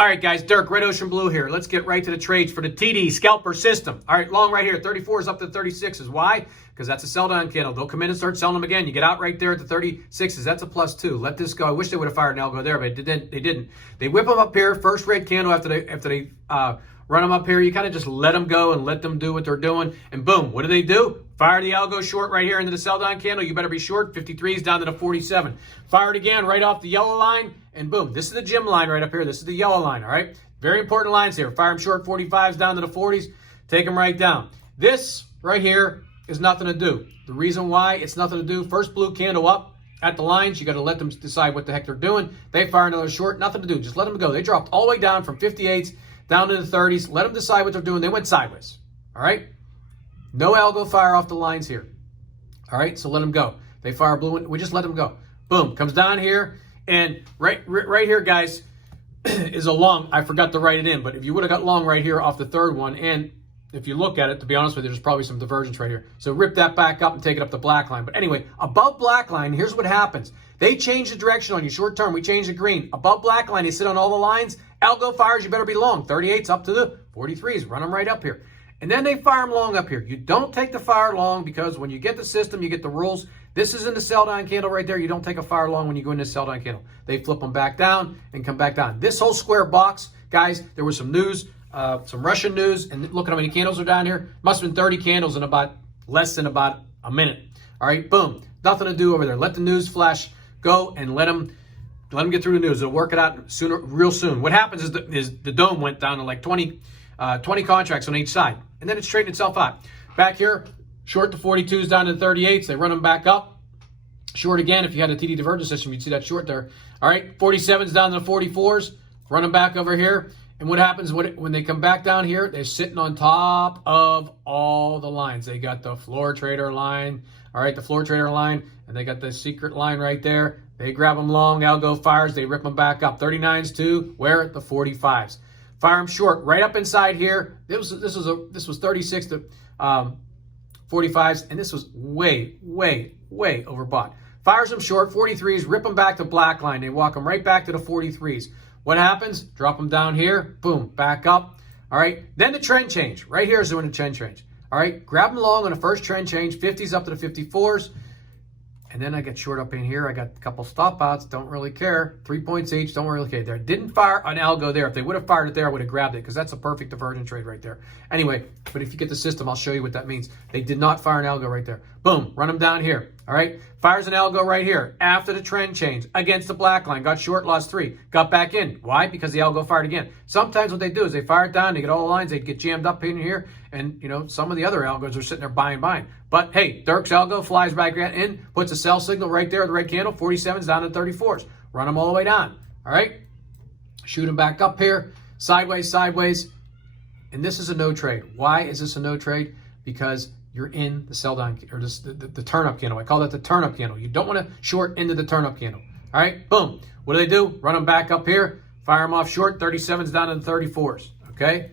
All right, guys, Dirk, Red Ocean Blue here. Let's get right to the trades for the TD Scalper system. All right, long right here, 34s up to 36s. Why? Because that's a sell-down candle. They'll come in and start selling them again. You get out right there at the 36s. That's a +2. Let this go. I wish they would have fired an algo there, but they didn't. They whip them up here, first red candle after they run them up here. You kind of just let them go and let them do what they're doing. And boom, what do? Fire the algo short right here into the sell-down candle. You better be short. 53s down to the 47. Fire it again right off the yellow line. And boom, this is the gym line right up here. This is the yellow line, all right? Very important lines here. Fire them short, 45s down to the 40s. Take them right down. This right here is nothing to do. The reason why it's nothing to do, first blue candle up at the lines. You got to let them decide what the heck they're doing. They fire another short, nothing to do. Just let them go. They dropped all the way down from 58s down to the 30s. Let them decide what they're doing. They went sideways, all right? No algo fire off the lines here, all right? So let them go. They fire blue, we just let them go. Boom, comes down here. And right here, guys, is a long. I forgot to write it in, but if you would have got long right here off the third one, and if you look at it, to be honest with you, there's probably some divergence right here. So rip that back up and take it up the black line. But anyway, above black line, here's what happens. They change the direction on you short term. We change the green. Above black line, they sit on all the lines. Algo fires, you better be long. 38s up to the 43s. Run them right up here. And then they fire them long up here. You don't take the fire long because when you get the system, you get the rules. This is in the sell down candle right there. You don't take a fire long when you go into the sell down candle. They flip them back down and come back down. This whole square box, guys, there was some news, some Russian news, and look at how many candles are down here. Must have been 30 candles in about less than about a minute. All right, boom. Nothing to do over there. Let the news flash go and let them get through the news. They'll work it out real soon. What happens is the dome went down to like 20 contracts on each side, and then it straightened itself out. Back here, short the 42s down to the 38s. They run them back up. Short again. If you had a TD divergence system, you'd see that short there. All right, 47s down to the 44s. Run them back over here. And what happens when they come back down here? They're sitting on top of all the lines. They got the floor trader line. All right, the floor trader line. And they got the secret line right there. They grab them long. Algo fires. They rip them back up. 39s to where? The 45s. Fire them short right up inside here. This was 36 to 45s, and this was way overbought. Fires them short, 43s, rip them back to black line. They walk them right back to the 43s. What happens? Drop them down here, boom, back up. All right, then the trend change. Right here is doing the trend change. All right, grab them long on the first trend change, 50s up to the 54s. And then I get short up in here. I got a couple stop outs. Don't really care. 3 points each. Don't really care. There. Didn't fire an algo there. If they would have fired it there, I would have grabbed it because that's a perfect divergent trade right there. Anyway, but if you get the system, I'll show you what that means. They did not fire an algo right there. Boom. Run them down here. All right. Fires an algo right here after the trend change against the black line. Got short, lost 3. Got back in. Why? Because the algo fired again. Sometimes what they do is they fire it down. They get all the lines. They get jammed up in here. And, you know, some of the other algos are sitting there buying. But, hey, Dirk's algo flies back in, puts a sell signal right there, the red candle, 47s down to 34s. Run them all the way down, all right? Shoot them back up here, sideways. And this is a no trade. Why is this a no trade? Because you're in the sell down, or the turn-up candle. I call that the turn-up candle. You don't want to short into the turn-up candle, all right? Boom. What do? Run them back up here, fire them off short, 37s down to the 34s, okay?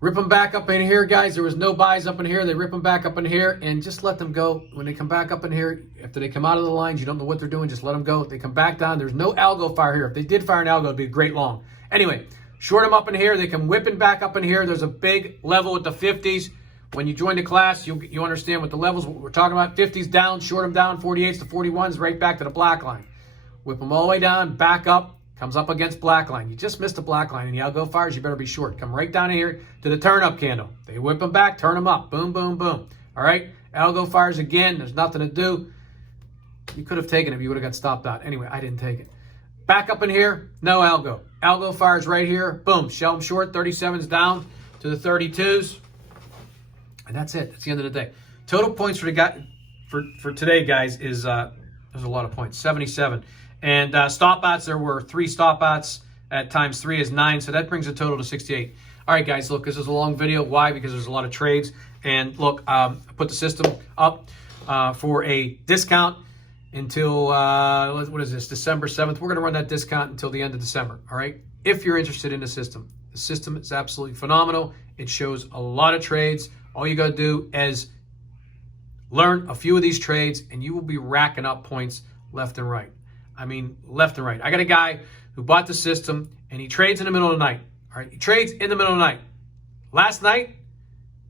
Rip them back up in here, guys. There was no buys up in here. They rip them back up in here and just let them go. When they come back up in here, after they come out of the lines, you don't know what they're doing. Just let them go. They come back down. There's no algo fire here. If they did fire an algo, it'd be a great long. Anyway, short them up in here. They come whipping back up in here. There's a big level with the 50s. When you join the class, you understand what the levels we're talking about. 50s down, short them down, 48s to 41s, right back to the black line. Whip them all the way down, back up. Comes up against black line. You just missed the black line and the algo fires, you better be short. Come right down here to the turn-up candle. They whip them back, turn them up. Boom, boom, boom. All right? Algo fires again. There's nothing to do. You could have taken it if you would have got stopped out. Anyway, I didn't take it. Back up in here, no algo. Algo fires right here. Boom, shell them short. 37s down to the 32s. And that's it. That's the end of the day. Total points for today, guys, is there's a lot of points. 77. And stop outs, there were 3 stop outs at times 3 is 9, so that brings the total to 68. All right, guys, look, this is a long video. Why? Because there's a lot of trades. And look, I put the system up for a discount until, what is this, December 7th. We're going to run that discount until the end of December, all right? If you're interested in the system is absolutely phenomenal. It shows a lot of trades. All you got to do is learn a few of these trades, and you will be racking up points left and right. I mean, left and right. I got a guy who bought the system, and he trades in the middle of the night. All right, he trades in the middle of the night. Last night,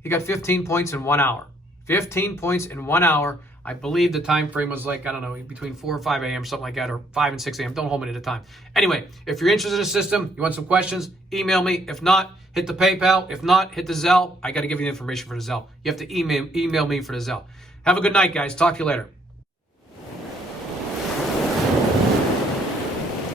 he got 15 points in 1 hour. 15 points in 1 hour. I believe the time frame was like, I don't know, between 4 and 5 a.m., something like that, or 5 and 6 a.m. Don't hold me to the time. Anyway, if you're interested in a system, you want some questions, email me. If not, hit the PayPal. If not, hit the Zelle. I got to give you the information for the Zelle. You have to email me for the Zelle. Have a good night, guys. Talk to you later.